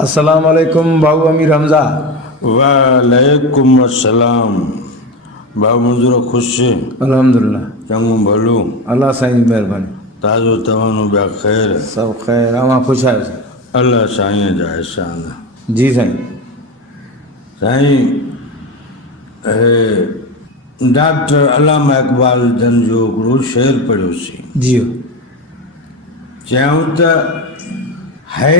अस्सलाम वालेकुम भाऊ अमीर हमज़ा। वालेकुम अस्सलाम। भाउ मंज़ूर ख़ुश अल्हम्दुलिल्लाह चङो भलो अल्लाह साईं जी महिरबानी। ताज़ो तवानो ॿिया ख़ैर सब ख़ैर अवां ख़ुशि आहियो? अल्लाह साईं जा एहसान। जी साईं। साईं डॉक्टर अल्लामा इक़बाल जन जो हिकिड़ो शेर पढ़ियोसीं। जी चयूं त है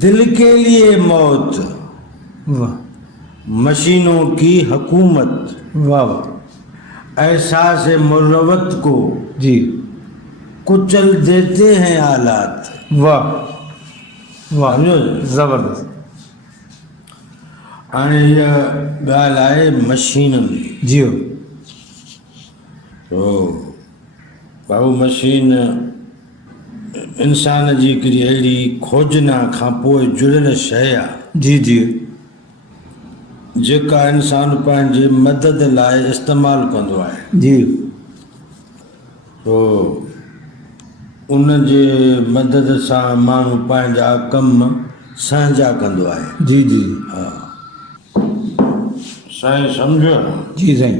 दिल के लिए मौत वाह मशीनों की हुकूमत वाह वाह। एहसास मुर्रवत को जी कुचल देते हैं आलात। वाह वाह सम्झो ज़बरदस्त। हाणे इहा ॻाल्हि आहे मशीन में। जी तो भाऊ मशीन इंसान जी हिकिड़ी अहिड़ी खोजना खां पोइ जुड़ियल शइ आहे जी जी जेका इंसान पंहिंजे मदद लाइ इस्तेमालु कंदो आहे। जी तो उन जे मदद सां माण्हू पंहिंजा कम सहंजा कंदो आहे। जी जी साईं सम्झो जी साईं।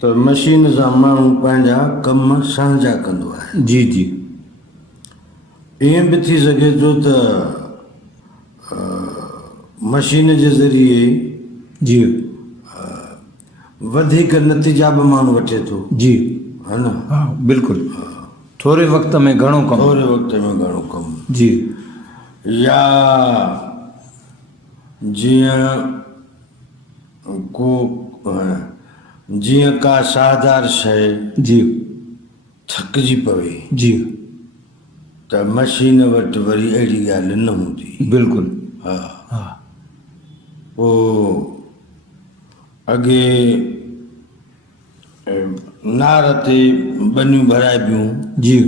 त मशीन सां माण्हू पंहिंजा कम सहंजा कंदो आहे। जी जी ईअं बि थी सघे थो त मशीन जे ज़रिए जी वधीक नतीजा बि माण्हू वठे थो, जी है न। हाँ बिल्कुलु। थोरे वक़्त में घणो कमु। थोरे वक़्त में घणो कमु। जी या जीअं को जीअं का शाहदार शइ जी थकिजी पवे जी त मशीन वटि वरी अहिड़ी ॻाल्हि न हूंदी। बिल्कुलु। हा हा पोइ अॻे नार ते बनियूं भराइबियूं। जी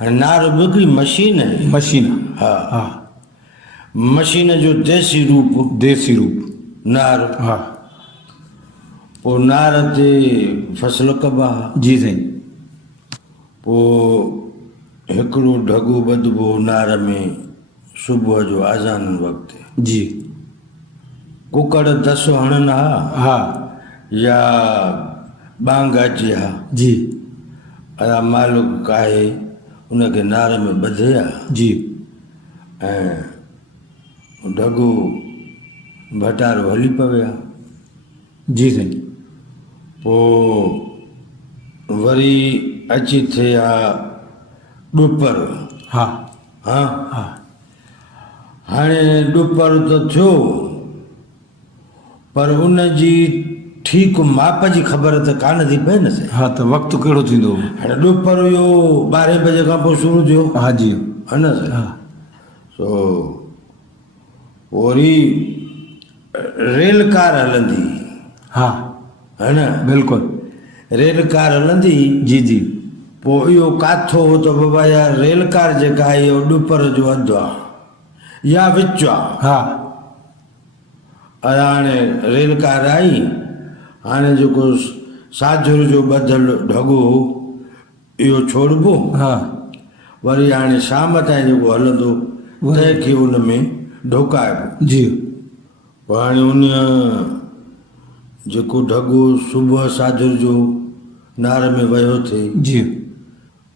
हाणे नार बि हिकिड़ी मशीन आहे। मशीन। हा हा मशीन जो देसी रूप नार। हा पोइ नार ते फसल कबा। जी साईं। पोइ हिकिड़ो ढगो ॿधबो नार में सुबुह जो आज़ान वक़्तु। जी कुकड़ दसो हणनि हा हा या बांग अचे हा। जी अया मालिक काहे उनखे नार में ॿधे हा जी ऐं ढगो भटारो हली पवे हा। जी साईं। पोइ वरी अची थिए हा ॾुपर। हा हा हा हाणे ॾुपर त थियो पर उन जी ठीकु माप जी ख़बर त कान थी पए न साईं। हा त वक़्तु कहिड़ो थींदो? हाणे ॾुपर इहो 12 बजे खां पोइ शुरू थियो, हा जी है न साईं। हा सो वरी रेल कार हलंदी, हा है न। बिल्कुलु। रेल कार हलंदी। जी जी पोइ इहो काथो हो त बाबा यार रेल कार जेका आहे इहो ॾुपर जो अधु आहे या विच आहे। हा हाणे रेल कार आई। हाणे जेको साझुर जो ॿधल ढगो इहो छोड़बो। हा वरी हाणे शाम ताईं जेको हलंदो तंहिंखे उन में ढोकाइबो। जी पोइ हाणे उन जेको ढगो सुबुह साझुर जो नार में वियो थिए जी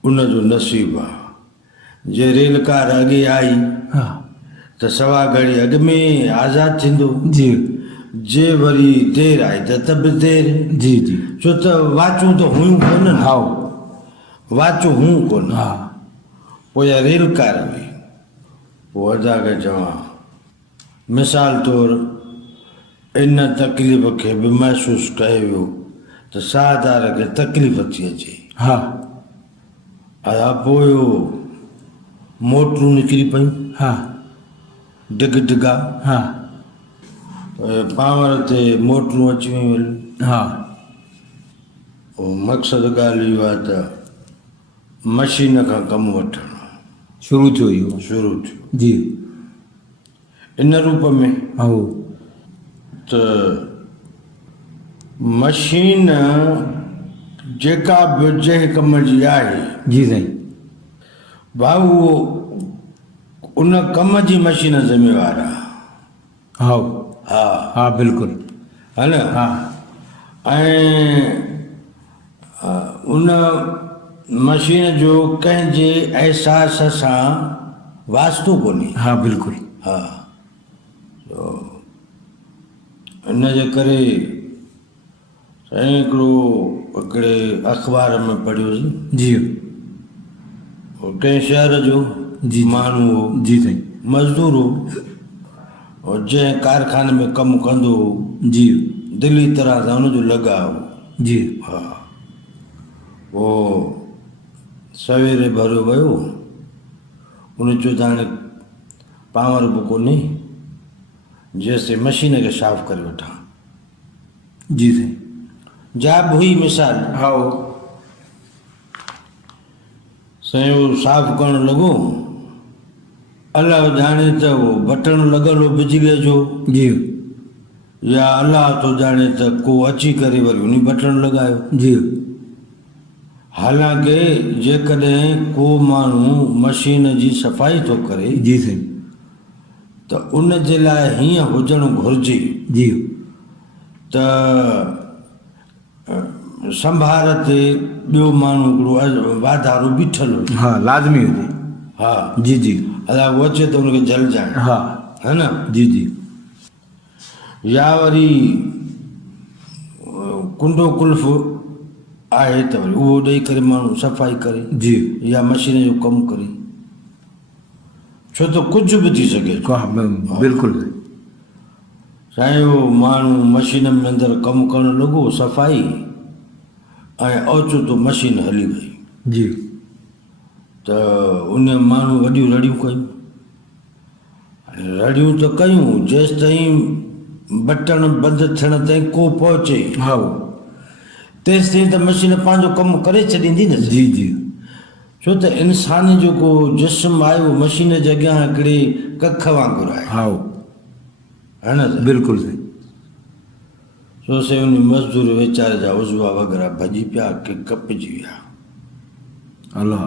उनजो नसीबु आहे। जे रेल कार अॻे आई हा त सवा घड़ी अॻु में आज़ादु थींदो। जी जे वरी देरि आई त बि देरि। जी जी छो त वाचूं त हुयूं कोन। हा वाचूं हुयूं कोन। हा पोइ इहा रेल कार हुई। पोइ अदा खे चवां मिसाल तौरु इन तकलीफ़ खे बि महसूसु कयो वियो त शाहदार खे तकलीफ़ थी अचे। हा अदा पोइ मोटरूं निकिरी पयूं हा डिग डिगा। हा पावर ते मोटरूं अची वियूं। हा मक़सदु ॻाल्हि इहो आहे त मशीन खां कमु वठणु शुरू थियो इहो। शुरू थियो जी इन रूप में हा त मशीन जेका बि जंहिं कम जी आहे जी साईं भाऊ उन कम जी मशीन ज़िम्मेवार आहे। हा हा हा बिल्कुलु है न। हा ऐं उन मशीन जो कंहिंजे अहसास सां वास्तो कोन्हे। हा बिल्कुलु हा इन जे करे साईं हिकिड़ो हिकिड़े अख़बार में पढ़ियोसीं, जी कंहिं शहर जो जी माण्हू हो, जी साईं मज़दूर हो, और जंहिं कारखाने में कमु कंदो हो जी दिली तरह सां हुनजो लॻाव हो। जी हा उहो सवेरे भरियो वियो, उन चयो त हाणे पावर बि कोन्हे, जेसि मशीन खे साफ़ करे वठां। जी साईं जाब हुई मिसाल हा साईं उहो साफ़ करणु लॻो, अलाह ॼाणे त उहो बटण लॻल हो बिजलीअ जो, जी या अलाह थो ॼाणे त को अची करे वरी उन बटण लॻायो। जी हालांकि जेकॾहिं को माण्हू मशीन जी सफ़ाई थो करे जी साईं त उन जे लाइ हीअं हुजणु घुरिजे जी त संभार ते ॿियो माण्हू हिकिड़ो वाधारो बीठल हुजे। हा लाज़मी हुजे। हा जी जी अलाए उहो अचे त हुनखे जलजाइण, हा है न। जी जी या वरी कुंडो कुल्फ आहे त वरी उहो ॾेई करे माण्हू सफ़ाई करे जी या मशीन जो कमु करे, छो त कुझु बि थी सघे। बिल्कुलु साईं उहो माण्हू मशीन में अंदरि कमु करणु लॻो सफ़ाई, ऐं ओचितो मशीन हली वई जी त उन माण्हू वॾियूं रड़ियूं कयूं। रड़ियूं त कयूं जेसि ताईं बटण बंदि थियण ताईं को पहुचे, हा तेसि ताईं त मशीन पंहिंजो कमु करे छॾींदी न। जी जी छो त इंसान जेको जिस्म आहे उहो मशीन जे अॻियां हिकिड़े कख वांगुरु आहे, हा है न। बिल्कुलु साईं सो से उन मज़दूर वीचारे जा उज़वा वग़ैरह भॼी पिया की कपिजी विया। अलाह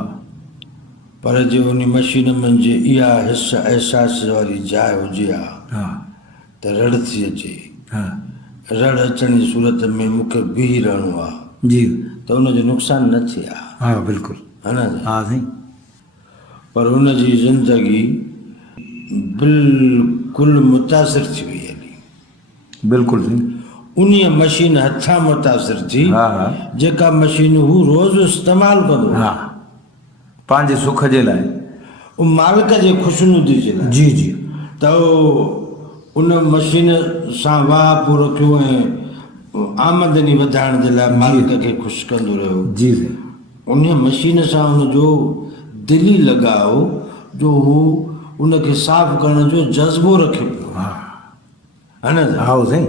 पर जे उन मशीन में जे इहा हिस्सा अहसास वारी जाइ हुजे हा हा त रड़ थी अचे, हा रड़ अचण जी सूरत में मूंखे बीह रहणो आहे जी त उनजो नुक़सानु न थिए हा, हा बिल्कुलु है न। हा साईं पर हुनजी ज़िंदगी बिल्कुलु मुतासिर थी वई हली। बिल्कुलु साईं उन मशीन हथां मुतासिर थी हा जेका मशीन हू रोज़ु इस्तेमालु कंदो हा पंहिंजे सुख जे लाइ उहो मालिक जे ख़ुशनुदी जे लाइ। जी जी त उन मशीन सां वाह पोइ रखियो ऐं आमदनी वधाइण जे लाइ मालिक खे ख़ुशि कंदो रहियो। जी साईं उन मशीन सां हुनजो दिली लॻाव जो हू उनखे साफ़ु करण जो जज़्बो रखे पियो, हा है न। हा साईं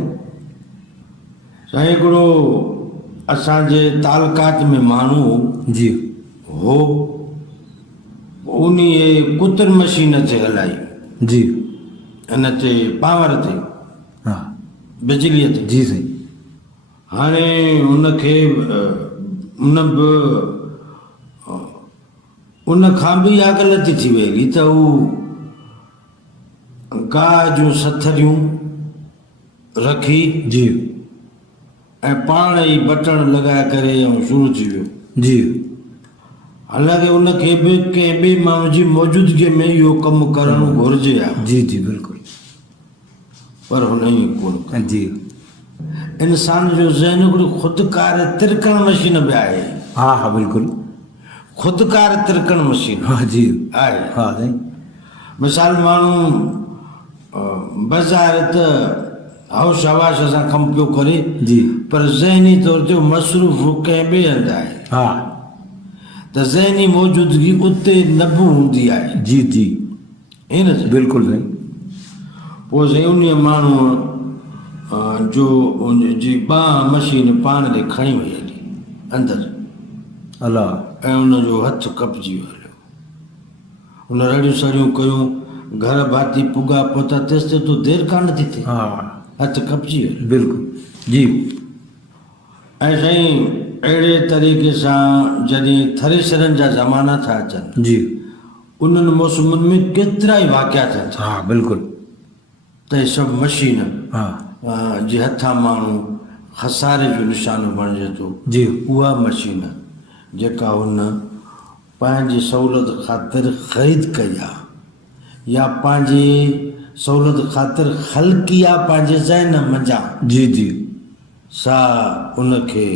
साईं हिकिड़ो असांजे तालकात में माण्हू जी हो, उन कुतर मशीन ते हलाई, जी हिन ते पावर ते हा बिजलीअ ते। जी साईं हाणे हुनखे उन बि उन खां बि इहा ग़लती थी वई त हू गाह जूं सथरियूं रखी जी ऐं पाण ई बटण लॻाए करे ऐं शुरू थी वियो। जी हालांकि उनखे बि कंहिं ॿिए माण्हू जी मौजूदगीअ में इहो कमु करणु घुरिजे हा, जी जी बिल्कुलु पर हुन ई कोन कयो। जी इंसान जो ज़हन हिकिड़ी ख़ुदकार तिरकण मशीन बि आहे। हा हा बिल्कुलु ख़ुदकार तिरकण मशीन हा जी आहे। हा साईं मिसाल माण्हू बाज़ारि त हौश हवाश सां कमु पियो करे, जी पर ज़हनी तौर ते मसरूफ़ कंहिं ॿिए हंधि आहे हा त ज़हनी मौजूदगी उते न बि हूंदी आहे। जी जी ईअं न बिल्कुलु साईं पोइ साईं उन माण्हू जो जी बांह मशीन पाण खे खणी वई हली अंदरि, अलाह ऐं उनजो हथु कपिजी वियो हलियो। उन रड़ियूं सड़ियूं कयूं, घर भाती पुॻा पहुता, तेसि ताईं तो देरि कान थी थिए, हा हथु कपिजी वियो। बिल्कुलु जी ऐं साईं अहिड़े तरीक़े सां जॾहिं थ्रेशरनि जा ज़माना था अचनि, जी उन्हनि मौसमनि में केतिरा ई वाक़िया थियनि था हाँ बिल्कुलु त हे सभु मशीन हाँ जे हथां माण्हू खसारे जो निशानो बणिजे थो जी उहा मशीन जेका हुन पंहिंजी सहूलियत ख़ातिर ख़रीद कई आहे या पंहिंजी सहूलियत ख़ातिर ख़लकी आहे पंहिंजे ज़हन मंझां जी जी सा उनखे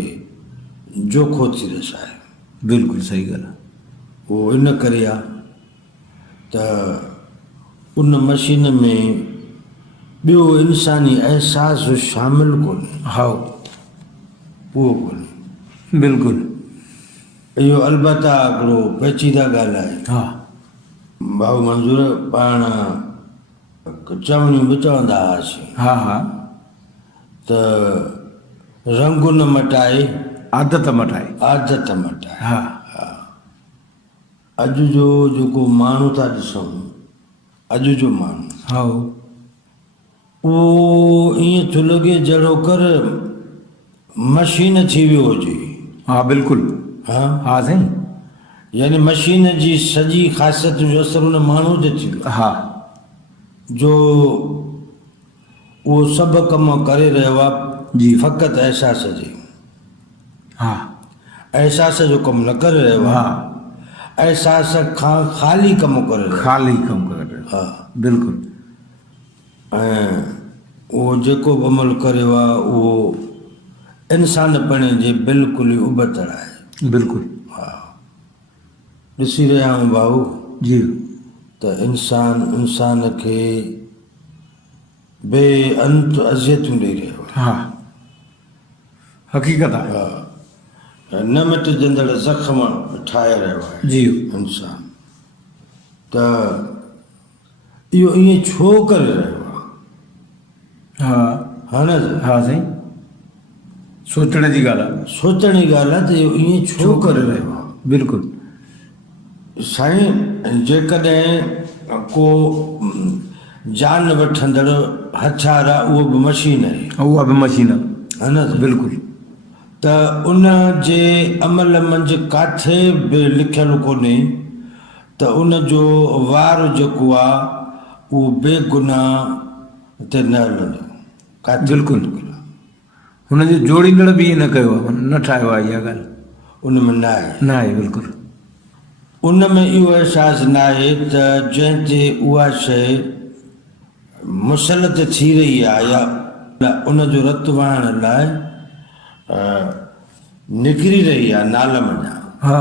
जोखो थी रसाए बिल्कुलु सही ॻाल्हि आहे उहो इन करे आहे त उन मशीन में ॿियो इंसानी अहसासु शामिलु कोन्हे हा उहो कोन्हे बिल्कुलु इहो अलबत्ता हिकिड़ो पेचीदा ॻाल्हि आहे हा भाऊ मंज़ूर पाण चवणियूं बि चवंदा हुआसीं हा हा त रंग न मटाए आदत मटाए आदत मटाए हा अॼु जो जेको माण्हू था ॾिसूं अॼु जो माण्हू हा उहो ईअं थो लॻे जहिड़ो कर मशीन थी वियो हुजे हा बिल्कुलु हा हा साईं यानी मशीन जी सॼी ख़ासियत जो असरु हुन माण्हू ते थी वियो हा जो उहो सभु कम करे रहियो आहे जी फ़क़ति अहसास जे हा अहसास जो कमु न करे रहियो हा आहे अहसास खां ख़ाली कमु करे रहियो ख़ाली कमु करे हा बिल्कुलु ऐं उहो जेको बि अमल करियो आहे उहो इंसान पिण जे बिल्कुलु ई उबतड़ आहे बिल्कुलु हा ॾिसी रहिया आहियूं भाऊ जी त इंसान खे बेअंत अज़ियतूं ॾेई रहियो आहे हा हक़ीक़त आहे हा न मिटजंदड़ ज़ख़्म ठाहे रहियो आहे जी इंसान त इहो ईअं छो करे रहियो आहे हा हा न हा साईं सोचण जी ॻाल्हि आहे सोचण जी ॻाल्हि आहे त इहो ईअं छो करे रहियो आहे बिल्कुलु साईं जेकॾहिं को जान वठंदड़ हथियार आहे उहो बि मशीन आहे उहा बि मशीन हा न बिल्कुलु त उन जे अमल मंझि किथे बि लिखियलु कोन्हे त उन जो वार जेको आहे उहो बेगुनाह ते न हलंदो किथे बिल्कुलु हुनजो जोड़ींदड़ बि ईअं न कयो आहे न ठाहियो आहे इहा ॻाल्हि उन में न आहे न आहे बिल्कुलु उन में इहो अहसासु न आहे त जंहिं ते उहा शइ मुसलत थी रही आहे या उन जो रतु वहण लाइ निकिरी रही आहे नाल मञा हा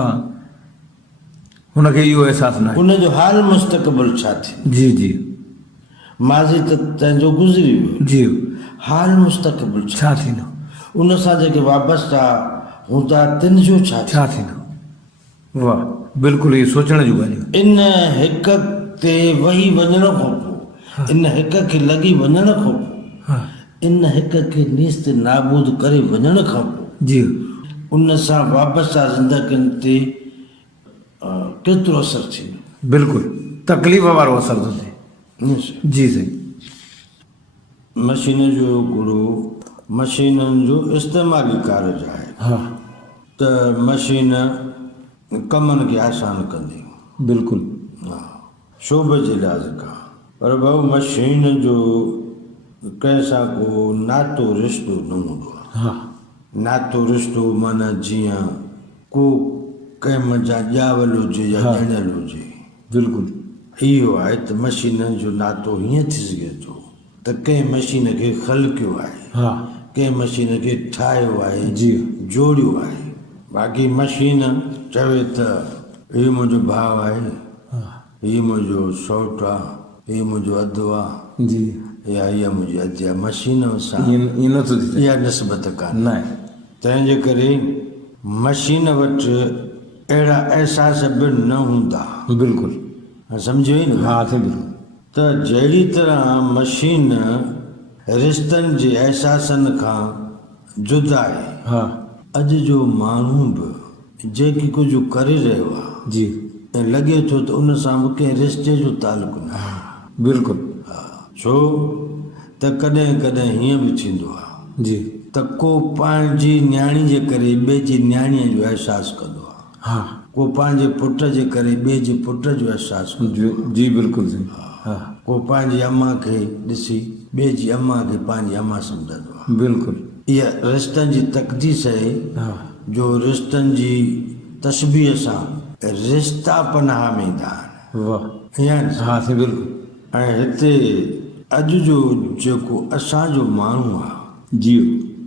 हुनखे इहो अहसासु न आहे उन जो हाल मुस्तक़बिल छा थी जी जी माज़ी त तंहिंजो गुज़री वियो जी हाल मुस्तक़बिल छा थींदो उन सां जेके वाबस्ता हूंदा तिन जो छा छा थींदो वाह बिल्कुलु इहे सोचण जूं ॻाल्हियूं इन हिक ते वही वञण खां पोइ इन हिक खे लॻी वञण खां पोइ हा इन हिक खे नीस्त नाबूद करे वञण खां पोइ जी उन सां वाबस्ता ज़िंदगियुनि ते केतिरो असरु थींदो बिल्कुलु तकलीफ़ वारो असरु थो थिए ईअं साईं। जी साईं मशीन जो गुरु मशीननि जो इस्तेमाली कारज आहे हा त मशीन कमनि खे आसान कंदी बिल्कुलु हा शोभ जे लिहाज़ खां पर भाऊ मशीन जो कंहिंसां को नातो रिश्तो न हूंदो आहे हा नातो रिश्तो माना जीअं को कंहिं मंझां ॼावल हुजे या हा। ॼणियल हुजे बिल्कुलु इहो आहे त मशीननि जो नातो हीअं थी सघे थो त कंहिं मशीन खे ख़लकियो आहे हा कंहिं मशीन खे ठाहियो आहे जी जोड़ियो आहे बाक़ी मशीन चवे त हीउ मुंहिंजो भाउ आहे हा हीउ मुंहिंजो सौटु आहे हीउ मुंहिंजो अधु आहे जी या हीअ मुंहिंजी अधु आहे मशीन सां ईअं नथो थी सघे इहा निस्बत कान्हे न आहे तंहिंजे करे मशीन वटि अहिड़ा अहसास बि न हूंदा बिल्कुलु सम्झो ई न हा साईं बिल्कुलु त जहिड़ी तरह मशीन रिश्तनि जे अहसासनि खां जुदा आहे हा अॼु जो माण्हू बि जेकी कुझु करे रहियो आहे जी ऐं लॻे थो त उन सां बि कंहिं रिश्ते जो तालुक़ु न आहे बिल्कुलु छो त कॾहिं कॾहिं हीअं बि थींदो आहे जी त को पंहिंजी न्याणी जे करे ॿिए जी न्याणीअ जो अहसासु कंदो आहे हा को पंहिंजे पुट जे करे ॿिए जे पुट जो अहसासु कंदो, जी बिल्कुलु सही। हा को पंहिंजी अम्मा खे ॾिसी ॿिए जी अम्मा खे पंहिंजी अम्मा सम्झंदो आहे। बिल्कुलु। इहा रिश्तनि जी तक़दीस आहे हा जो रिश्तनि जी तशबीह सां रिश्ता पनाह में ईंदा आहिनि। वाह। ईअं आहे न? हा साईं बिल्कुलु। ऐं हिते अॼु जो जेको असांजो माण्हू आहे जी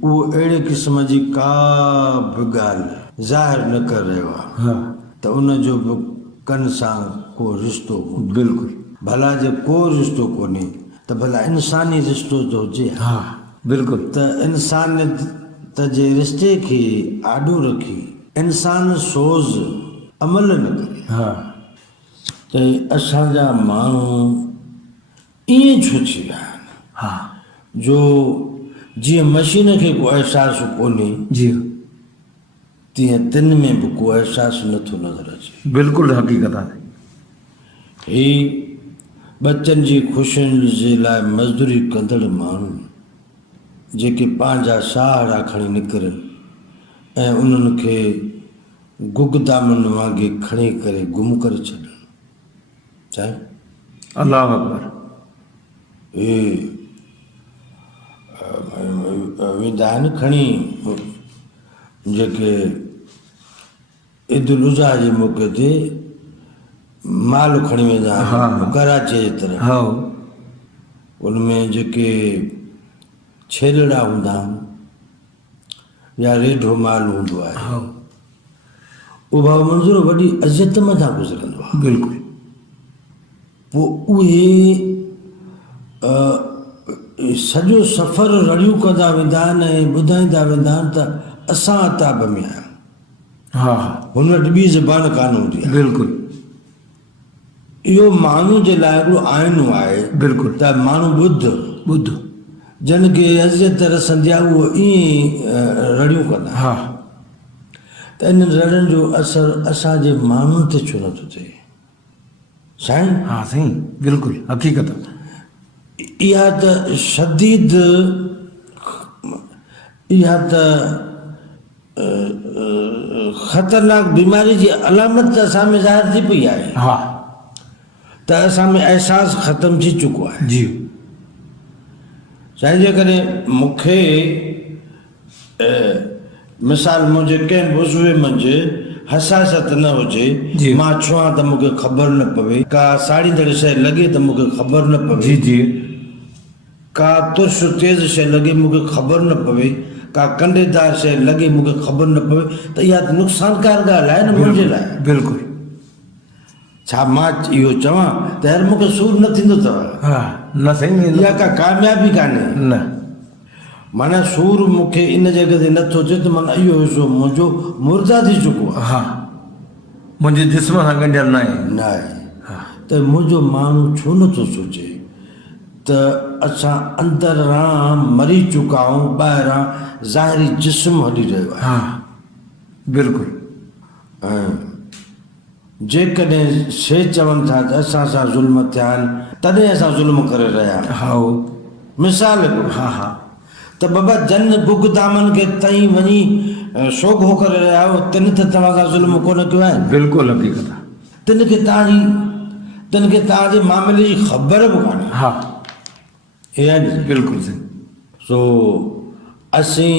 उहो अहिड़े क़िस्म जी का बि ॻाल्हि ज़ाहिर न करे रहियो आहे हा त उनजो बि कन सां को रिश्तो कोन्हे। बिल्कुलु। भला जे को रिश्तो कोन्हे त भला इंसानी रिश्तो त हुजे। हा बिल्कुलु। त इंसानियत जे रिश्ते खे आॾो रखी इंसान सोज़ अमल न करे हा त असांजा माण्हू ईअं छो थी विया आहिनि हा जो जीअं मशीन खे को अहसासु कोन्हे जी तीअं तिन में बि को अहसासु नथो नज़र अचे। बिल्कुलु हक़ीक़त आहे। ही बचनि जी ख़ुशियुनि जे लाइ मज़दूरी कंदड़ माण्हू जेके पंहिंजा सहारा खणी निकिरनि ऐं उन्हनि खे गुगदामन वांगुरु खणी करे गुम करे छॾनि। साईं अल्लाह अकबर। हे वेंदा आहिनि खणी जेके ईद उल अज़हा जे मौक़े ते माल खणी वेंदा आहिनि कराची जे तरफ़। हा उनमें जेके छेलड़ा हूंदा आहिनि या रेढो माल हूंदो आहे हा उहो भाउ मंज़ूर वॾी अज़त मथां गुज़रंदो आहे। बिल्कुलु। पोइ उहे सॼो सफ़र रड़ियूं कंदा वेंदा आहिनि ऐं ॿुधाईंदा वेंदा आहिनि त असां अताब में आहियूं। हा हा हुन वटि ॿी ज़बान कान हूंदी आहे। बिल्कुलु। इहो माण्हू जे लाइ हिकिड़ो आइनो आहे बिल्कुलु। त माण्हू ॿुध जिन खे अज़ियत रसंदी आहे उहो ईअं रड़ियूं कंदा हा त इन रड़ियुनि जो असरु असांजे माण्हुनि ते छो नथो थिए साईं? हा साईं बिल्कुलु हक़ीक़त आहे। इहा त शदीद इहा त ख़तरनाक बीमारी जी अलामत त असां में ज़ाहिर थी पई आहे हा त असां में अहसासु ख़तमु थी चुको आहे। जी साईं जे करे मूंखे मिसाल मुंहिंजे कंहिं बुज़ुर्ग मंझि हसासत न हुजे जी। मां छुआं त मूंखे ख़बर न पवे का साड़ींदड़ शइ लॻे त मूंखे ख़बर न पवे जी जी का तुर्श तेज़ शइ लॻे मूंखे ख़बर न पवे का कंडेदार शइ लॻे मूंखे ख़बर न पवे त इहा त नुक़सानकार ॻाल्हि आहे न मुंहिंजे लाइ। बिल्कुलु। छा मां इहो चवां त यार मूंखे सूर न थींदो अथव? हा न साईं इहा का कामयाबी कान्हे। न माना सूर मूंखे इन जॻह ते नथो अचे त माना इहो हिसो मुंहिंजो मुर्दा थी चुको आहे। हा मुंहिंजे जिस्म सां गंढियल न आहे। न आहे त मुंहिंजो माण्हू छो नथो सोचे त असां अंदरां मरी चुका आहियूं ॿाहिरां ज़ाहिरी जिस्म हली रहियो आहे। हा बिल्कुलु। ऐं जेकॾहिं से चवनि था त असां सां ज़ुल्म थिया आहिनि तॾहिं असां ज़ुल्म करे रहिया आहियूं। हा मिसाल हा हा त बाबा जन गुगदामन खे तई वञी शोघो करे रहिया आहियो तिन त तव्हां सां ज़ुल्म कोन कयो आहे। बिल्कुलु हक़ीक़त आहे। तिन खे तव्हांजे मामले जी ख़बर बि कोन्हे। हा हे आहे नी। बिल्कुलु साईं। सो असीं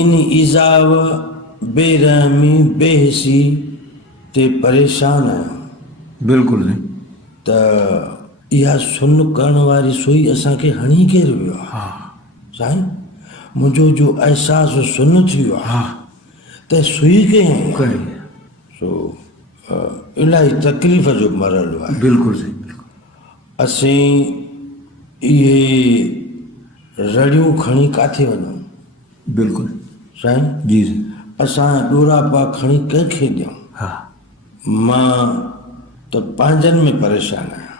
इन ईज़ाव बेरहमी बेहिसी ते परेशान आहियूं। बिल्कुलु साईं। त इहा सुन करण वारी सुई असांखे हणी केरु वियो आहे? हा साईं मुंहिंजो जो अहसासु सुन थी वियो आहे हा त सुई कीअं कई सो इलाही तकलीफ़ जो मरहलो आहे। बिल्कुलु साईं। असीं इहे रड़ियूं खणी किथे वञूं? बिल्कुलु साईं जी साईं। असां ॾोरा पा खणी कंहिंखे ॾियूं? हा मां त पंहिंजनि में परेशान आहियां।